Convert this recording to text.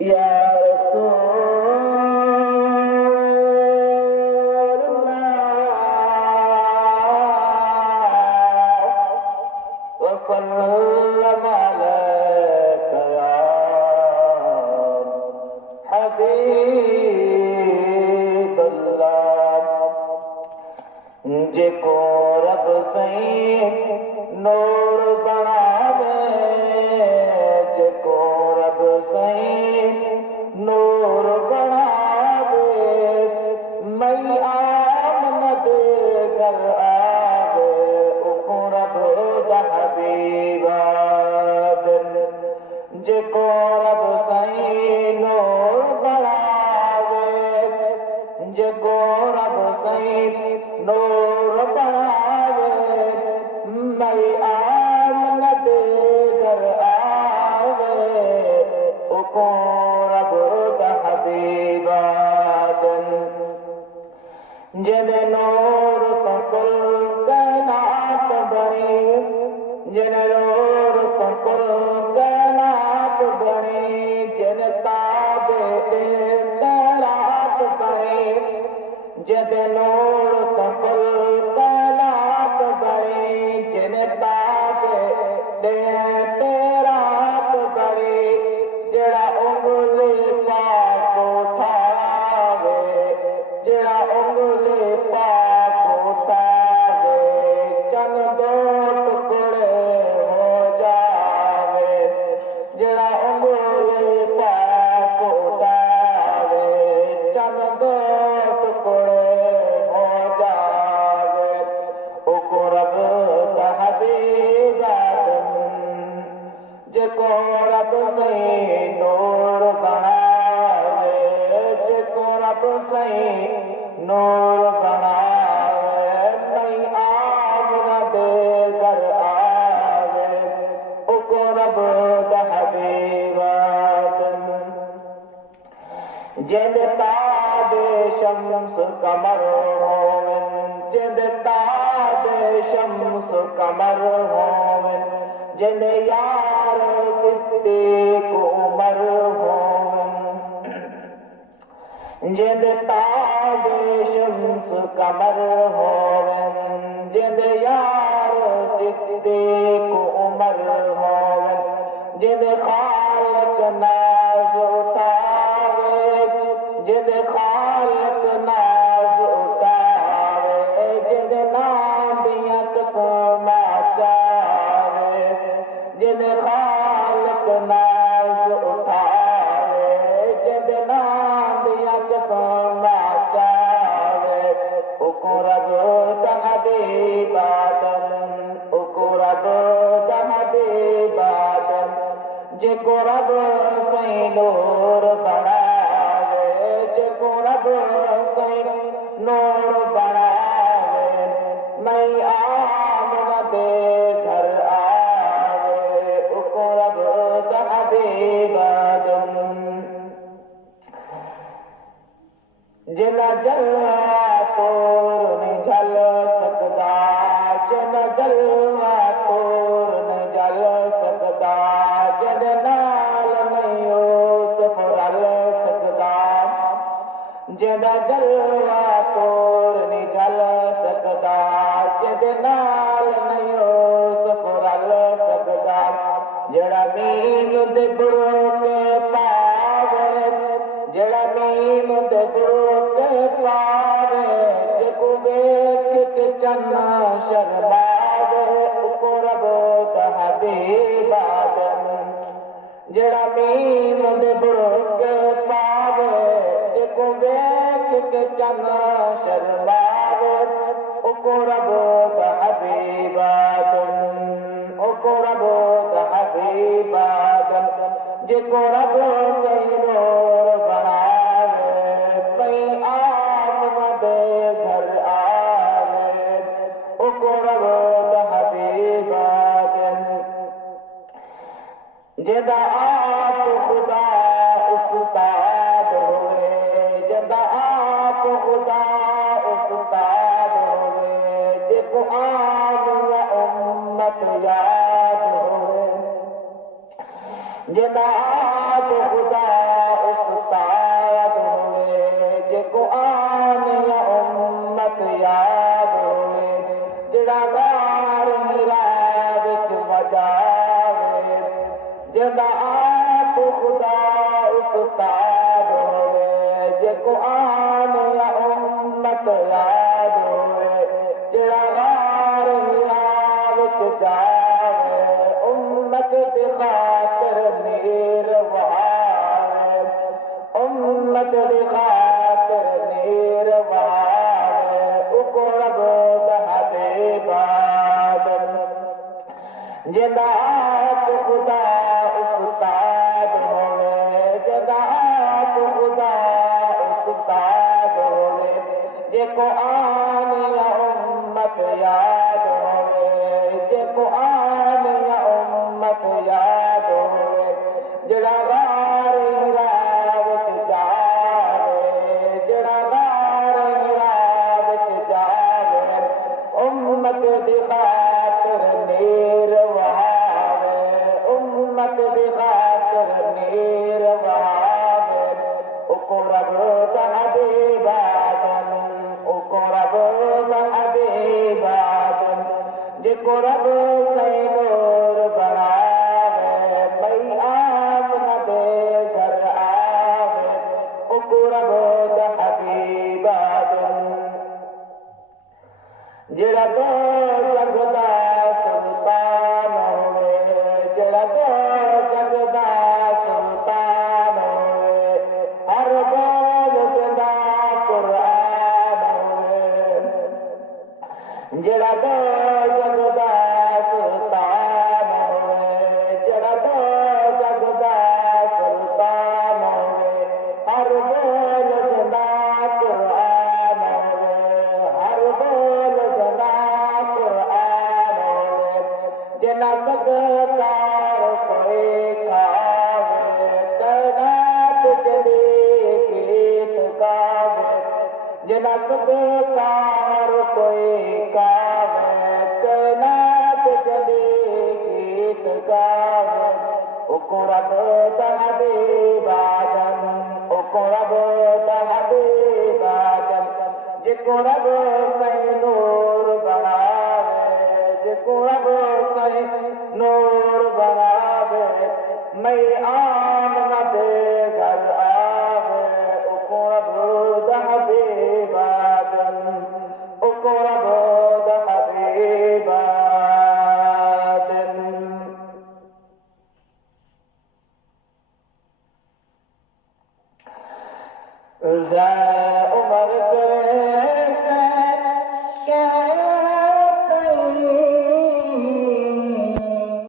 या रसूल अल्लाह वसल्लम अलैका या हबीब अल्लाह। जेको रब सही नूर बनावे, जेको रब सही नूर बनावे, मई आमन दे घर आवे, उको रब दा हबीब आदन। जेको रब सही नूर बनावे, जेको रब सही नूर बनावे, मई आमन दे घर आवे, उको रब दा हबीब आदन। जिदे नूर तो कुल कायनात बनी, जिदे नूर तो कुल कायनात बनी, जिदे ताबे तैरात बनी, जिदे नूर तो कुल कायनात बनी, जिदे ताबे तैरात बनी, जेड़ा उंगली पाक उठावे, जेड़ा उंगली पाक उठावे, चंद दो टुकड़े हो जावे, जेड़ा उंगली पाक उठावे, चंद दो टुकड़े हो जावे, उको रब दा हबीब आदम। जेको रब सही नूर बनावे, जेको रब सही नूर बनावे, मई आमन दे घर आवे, उको रब दा हबीब आदम। जिद ताबे शम्स कमर होवन, जिद ताबे शम्स कमर होवन, जिद यार सिद्दीक उमर होवन, जिद ताबे शम्स कमर होवन, जिद यार सिद्दीक उमर होवन, जिद खालिक नाज उठावे, जिद खालिक नाज उठावे, जिद नादियां कसमा चावे, जिद खालिक नाज उठावे, जिद नादियां कसमा चावे, उको रब दा हबीब आदम, उको रब दा हबीब आदम। जेको रब सही नूर बनावे, जेको रब सही नूर बनावे, मई आमन दे घर आवे, उको रब दा हबीब आदम। जिना जलवा तोर नहीं झल सकदा, जिना जलवा तोर नहीं झल सकदा, जिद नाल नहीं यूसुफ रल सकदा, जिदा जलवा तोर नहीं झल सकदा, जिद नाल नहीं यूसुफ रल सकदा, जेड़ा मीम दे बुरोके पावे, जेड़ा मीम दे बुरोके पावे, जेको वेख के चन्ना शर्मावे, उको रब दा हबीब आदम। जेड़ा मीम दे बुरोके पावे, जेको वेख के चन्ना शर्मावे, उको रब दा हबीब आदम, उको रब दा हबीब आदम। जेको रब सही नूर बनावे, मई आमन दे घर आवे, उको रब दा हबीब आदम। जेदा आप खुदा उस्ताद होवे, जेदा आप खुदा उस्ताद होवे, जेको आलिया उम्मत याद होवे, जेदा आप खुदा जदा आप खुदा उस्ताद होवे जेको आन या उम्मत याद होवे जेड़ा गार हिरा विच जावे उम्मत दी खातिर नीर वहावे उम्मत दी खातिर नीर वहावे उको रब दा हबीबाद जदा आप खुदा उस्ताद होवे जदा आप खुदा उस्ताद होवे जेको आन या उम्मत याद होवे जेको आन या उम्मत याद होवे जड़ा गार हिरा विच जावे जड़ा गार हिरा विच जावे उम्मत दी खातिर नीर वहावे उम्मत दी खातिर नीर वहावे उको रब दा हबीबादन उको रब दा हबीबादन जेको रब सही नूर बनावे मई आप न दे घर आवे उको रब दा हबीबादन जेड़ा दो जग दा सुल्तान होवे जेड़ा दो जग दा सुल्तान होवे हर बोल जदा कुरान होवे जेड़ा दो जग दा सुल्तान होवे जेड़ा दो जग दा सुल्तान होवे हर बोल जदा कुरान होवे हर बोल जदा कुरान होवे जना सदकार कोई खावे कैनात चली गीत गावे जना सदकार कोई गावे कैनात चली गीत गावे उको रब दा हबीबादन उको रब दा हबीबादन जेको रब सही नूर बनावे जेको रब सही नूर बनावे मई आन न दे घर आवे उको रब दा हबीबादन उको रब दा हबीबादन ज़ै